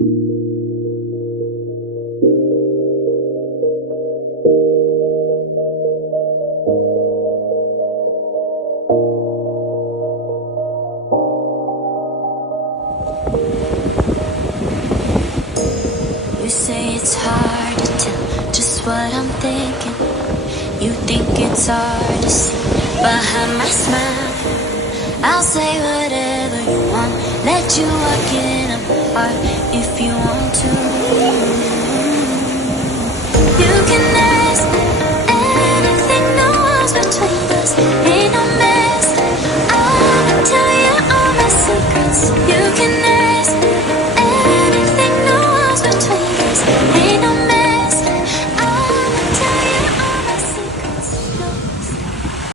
You say it's hard to tell just what I'm thinking. You think it's hard to see behind my smile. I'll say whatever you want, let you walk in on my heart if you want to. You can ask